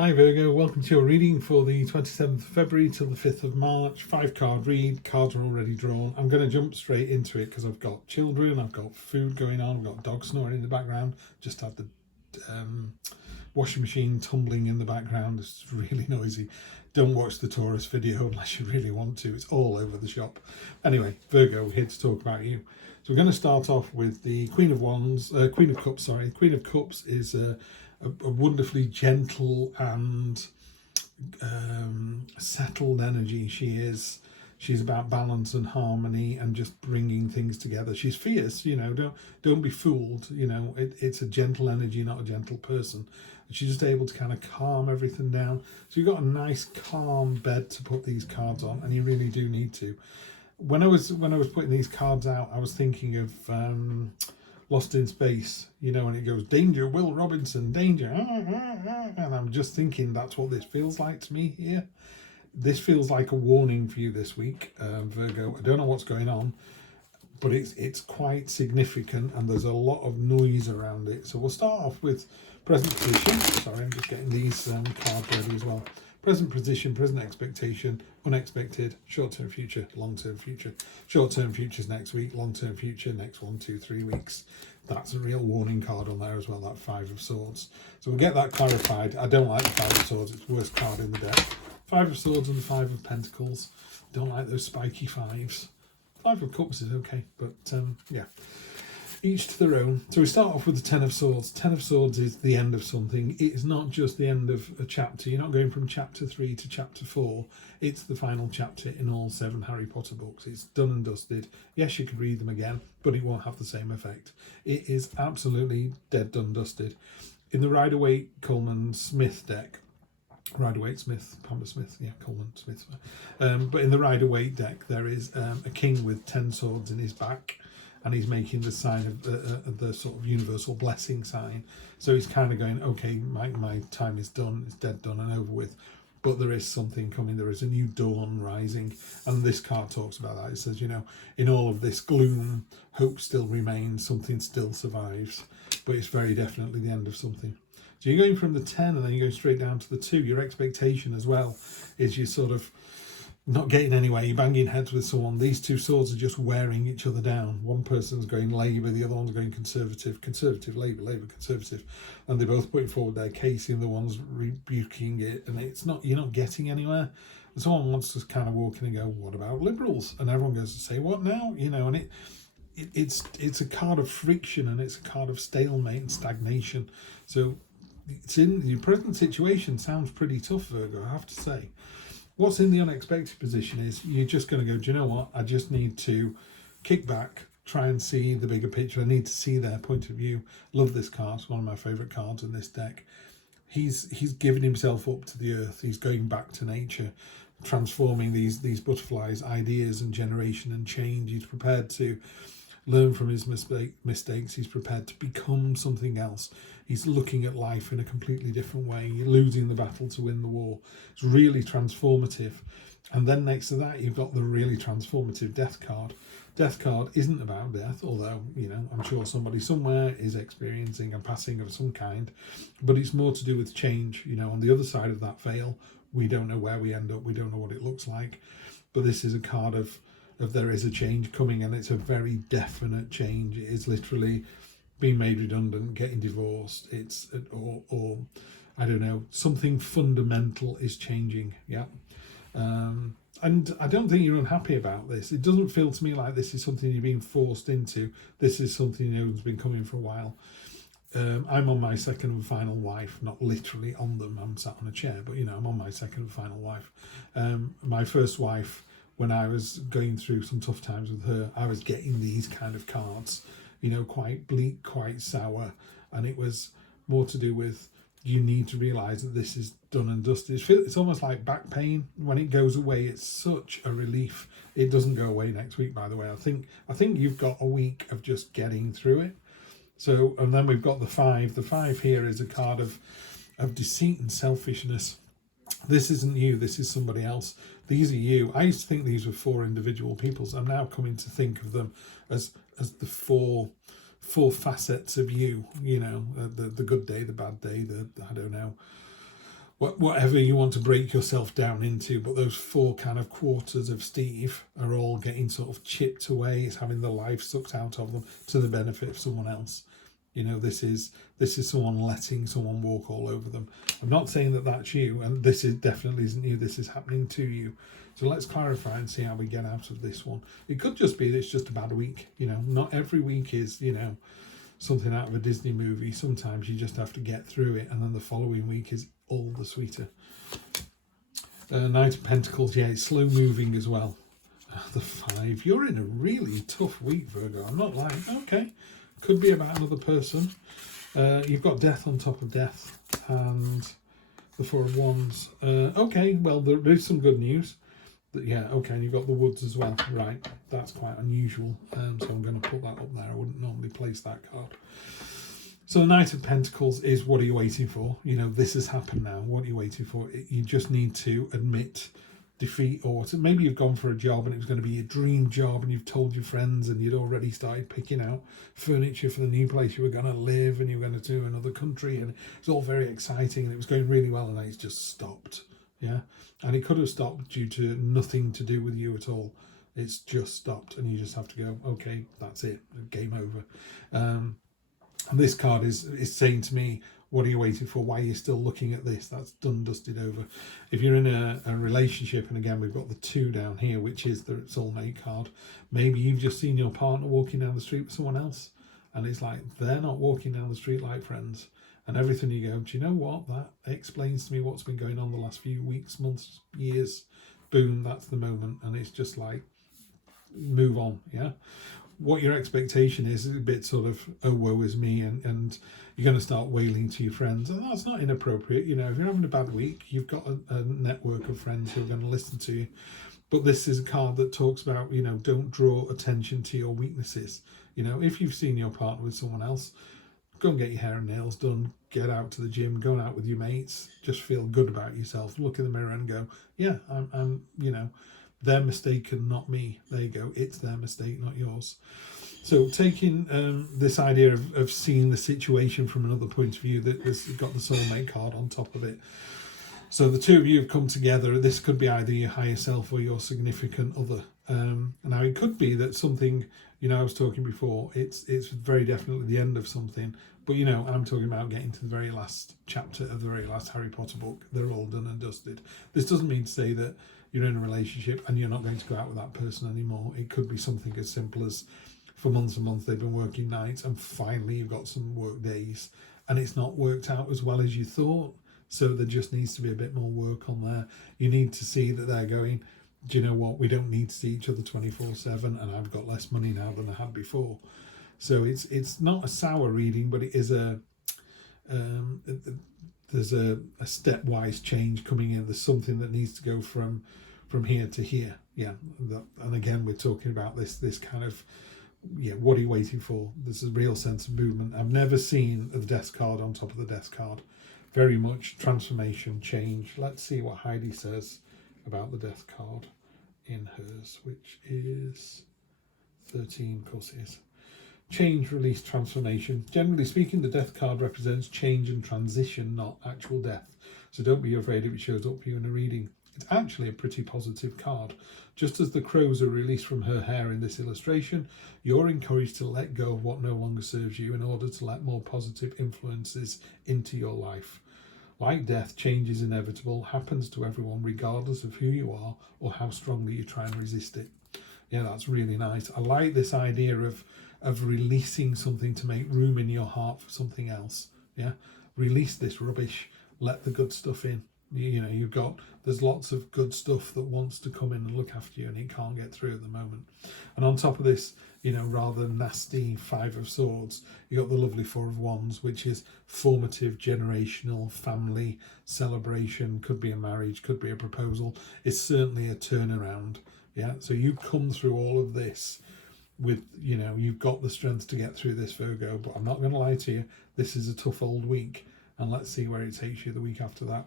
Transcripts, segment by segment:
Hi Virgo, welcome to your reading for the 27th of February till the 5th of March. 5-card read, cards are already drawn. I'm going to jump straight into it because I've got children, I've got food going on, I've got dogs snoring in the background, just had the washing machine tumbling in the background. It's really noisy. Don't watch the Taurus video unless you really want to, it's all over the shop. Anyway, Virgo, we're here to talk about you. So we're going to start off with the Queen of Cups. Queen of Cups is a wonderfully gentle and settled energy. She's about balance and harmony and just bringing things together. She's fierce, don't be fooled. It's a gentle energy, not a gentle person. She's just able to kind of calm everything down. So you've got a nice calm bed to put these cards on, and you really do need to. When I was putting these cards out, I was thinking of Lost in Space, and it goes, danger, Will Robinson, danger. And I'm just thinking that's what this feels like to me here. This feels like a warning for you this week, Virgo. I don't know what's going on, but it's quite significant and there's a lot of noise around it. So we'll start off with present position. Sorry, I'm just getting these cards ready as well. Present position, present expectation, unexpected, short-term future, long-term future. Short-term future is next week, long-term future next 1, 2, 3 weeks. That's a real warning card on there as well, that 5 of Swords. So we'll get that clarified. I don't like the 5 of Swords, it's the worst card in the deck. 5 of Swords and the 5 of Pentacles. Don't like those spiky 5s. 5 of Cups is okay, but yeah. Each to their own. So we start off with the 10 of Swords. 10 of Swords is the end of something. It's not just the end of a chapter. You're not going from chapter 3 to chapter 4. It's the final chapter in all 7 Harry Potter books. It's done and dusted. Yes, you could read them again, but it won't have the same effect. It is absolutely dead, done, dusted. In the Rider-Waite, Coleman, Smith deck, Rider-Waite, Smith, Palmer Smith, yeah, Coleman, Smith. But in the Rider-Waite deck, there is a king with 10 swords in his back, and he's making the sign of the sort of universal blessing sign. So he's kind of going, okay, my time is done, it's dead, done and over with. But there is something coming, there is a new dawn rising. And this card talks about that. It says, in all of this gloom, hope still remains, something still survives. But it's very definitely the end of something. So you're going from the 10 and then you go straight down to the 2. Your expectation as well is you're sort of not getting anywhere. You're banging heads with someone. These 2 swords are just wearing each other down. One person's going Labour, the other one's going Conservative. Conservative, Labour, Labour, Conservative. And they're both putting forward their case, and the one's rebuking it. And you're not getting anywhere. And someone wants to kind of walk in and go, what about Liberals? And everyone goes to say, what now? And it's a card of friction, and it's a card of stalemate and stagnation. So it's in your present situation sounds pretty tough, Virgo, I have to say. What's in the unexpected position is you're just going to go, do you know what? I just need to kick back, try and see the bigger picture. I need to see their point of view. Love this card. It's one of my favourite cards in this deck. He's given himself up to the earth. He's going back to nature, transforming these butterflies, ideas and generation and change. He's prepared to learn from his mistakes. He's prepared to become something else. He's looking at life in a completely different way. You're losing the battle to win the war. It's really transformative. And then next to that, you've got the really transformative Death card. Death card isn't about death, although, I'm sure somebody somewhere is experiencing a passing of some kind, but it's more to do with change. On the other side of that veil, we don't know where we end up. We don't know what it looks like. But this is a card of there is a change coming, and it's a very definite change. It is literally being made redundant, getting divorced. Or I don't know, something fundamental is changing. Yeah. And I don't think you're unhappy about this. It doesn't feel to me like this is something you're being forced into. This is something has been coming for a while. I'm on my second and final wife, not literally on them. I'm sat on a chair, but I'm on my second and final wife. My first wife, when I was going through some tough times with her, I was getting these kind of cards, quite bleak, quite sour. And it was more to do with, you need to realise that this is done and dusted. It's almost like back pain. When it goes away, it's such a relief. It doesn't go away next week, by the way. I think you've got a week of just getting through it. So, and then we've got the 5. The 5 here is a card of deceit and selfishness. This isn't you, this is somebody else. These are you. I used to think these were 4 individual peoples. I'm now coming to think of them as the four facets of you, the good day, the bad day, I don't know, whatever you want to break yourself down into, but those 4 kind of quarters of Steve are all getting sort of chipped away. It's having the life sucked out of them to the benefit of someone else. You know, this is someone letting someone walk all over them. I'm not saying that that's you, and this is definitely isn't you. This is happening to you. So let's clarify and see how we get out of this one. It could just be that it's just a bad week. You know, not every week is, you know, something out of a Disney movie. Sometimes you just have to get through it, and then the following week is all the sweeter. Knight of Pentacles, yeah, it's slow moving as well. The 5. You're in a really tough week, Virgo. I'm not lying. Okay, could be about another person. You've got death on top of death, and the 4 of Wands. Okay, well, there is some good news. Yeah, okay, and you've got the Woods as well. Right, that's quite unusual. So I'm going to put that up there. I wouldn't normally place that card. So the Knight of Pentacles is, what are you waiting for? You know, this has happened now. What are you waiting for? You just need to admit defeat, or maybe you've gone for a job and it was going to be your dream job and you've told your friends and you'd already started picking out furniture for the new place you were going to live and you were going to do another country, and it was all very exciting and it was going really well, and then it's just stopped. Yeah, and it could have stopped due to nothing to do with you at all. It's just stopped, and you just have to go, okay, that's it, game over. And this card is saying to me, what are you waiting for? Why are you still looking at this? That's done, dusted over. If you're in a relationship, and again, we've got the 2 down here, which is the soulmate card. Maybe you've just seen your partner walking down the street with someone else, and it's like, they're not walking down the street like friends. And everything you go, do you know what? That explains to me what's been going on the last few weeks, months, years. Boom, that's the moment. And it's just like, move on, yeah? What your expectation is a bit sort of, oh, woe is me, and you're going to start wailing to your friends. And that's not inappropriate. You know, if you're having a bad week, you've got a network of friends who are going to listen to you. But this is a card that talks about, you know, don't draw attention to your weaknesses. You know, if you've seen your partner with someone else, go and get your hair and nails done, get out to the gym, go out with your mates, just feel good about yourself, look in the mirror and go, yeah, I'm you know, their mistake and not me. There you go, it's their mistake, not yours. So taking this idea of seeing the situation from another point of view, that this got the soulmate card on top of it. So the 2 of you have come together. This could be either your higher self or your significant other. Now it could be that something, you know, I was talking before, it's very definitely the end of something, but you know, I'm talking about getting to the very last chapter of the very last Harry Potter book. They're all done and dusted. This doesn't mean to say that you're in a relationship and you're not going to go out with that person anymore. It could be something as simple as, for months and months they've been working nights and finally you've got some work days and it's not worked out as well as you thought. So there just needs to be a bit more work on there. You need to see that they're going, do you know what, we don't need to see each other 24/7, and I've got less money now than I had before. So it's not a sour reading, but it is there's a stepwise change coming in. There's something that needs to go from here to here. Yeah, and again, we're talking about this kind of, yeah, what are you waiting for? There's a real sense of movement. I've never seen the Death card on top of the Death card. Very much transformation, change. Let's see what Heidi says about the Death card in hers, which is 13, of course it is. Change, release, transformation. Generally speaking, the Death card represents change and transition, not actual death. So don't be afraid if it shows up for you in a reading. It's actually a pretty positive card. Just as the crows are released from her hair in this illustration, you're encouraged to let go of what no longer serves you in order to let more positive influences into your life. Like death, change is inevitable, happens to everyone regardless of who you are or how strongly you try and resist it. Yeah, that's really nice. I like this idea of releasing something to make room in your heart for something else. Yeah, release this rubbish, let the good stuff in. You know, there's lots of good stuff that wants to come in and look after you and it can't get through at the moment. And on top of this, you know, rather nasty 5 of Swords, you got the lovely 4 of Wands, which is formative, generational, family, celebration, could be a marriage, could be a proposal. It's certainly a turnaround. Yeah, so you come through all of this with, you know, you've got the strength to get through this, Virgo, but I'm not going to lie to you, this is a tough old week, and let's see where it takes you the week after that.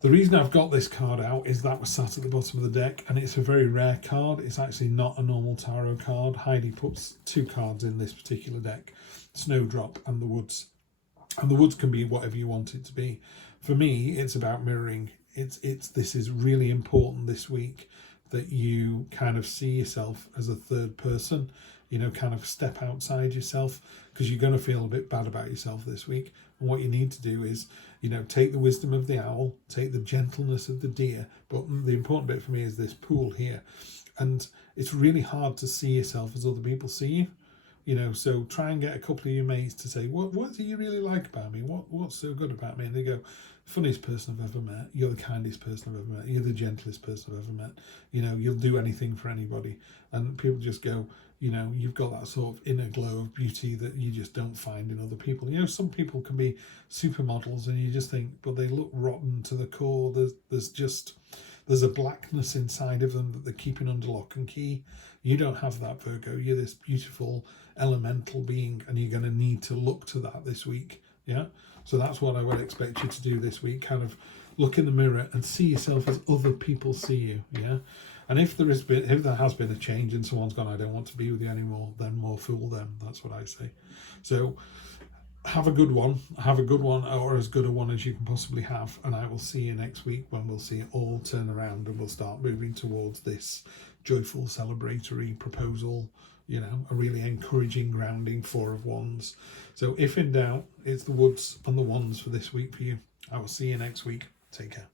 The reason I've got this card out is that was sat at the bottom of the deck, and it's a very rare card. It's actually not a normal tarot card. Heidi puts 2 cards in this particular deck, Snowdrop and the Woods. And the woods can be whatever you want it to be. For me, it's about mirroring. This is really important this week, that you kind of see yourself as a third person, kind of step outside yourself, because you're going to feel a bit bad about yourself this week. And what you need to do is, take the wisdom of the owl, take the gentleness of the deer. But the important bit for me is this pool here. And it's really hard to see yourself as other people see you. So try and get a couple of your mates to say, what do you really like about me? What's so good about me? And they go, funniest person I've ever met, you're the kindest person I've ever met, you're the gentlest person I've ever met, you'll do anything for anybody. And people just go, you've got that sort of inner glow of beauty that you just don't find in other people. Some people can be supermodels and you just think, but they look rotten to the core. There's a blackness inside of them that they're keeping under lock and key. You don't have that, Virgo. You're this beautiful elemental being, and you're going to need to look to that this week. Yeah. So that's what I would expect you to do this week. Kind of look in the mirror and see yourself as other people see you. Yeah. And if there has been a change and someone's gone, I don't want to be with you anymore, then more fool them. That's what I say. So have a good one, or as good a one as you can possibly have, and I will see you next week when we'll see it all turn around and we'll start moving towards this joyful celebratory proposal, a really encouraging grounding 4 of Wands. So if in doubt, it's the woods and the wands for this week for you. I will see you next week. Take care.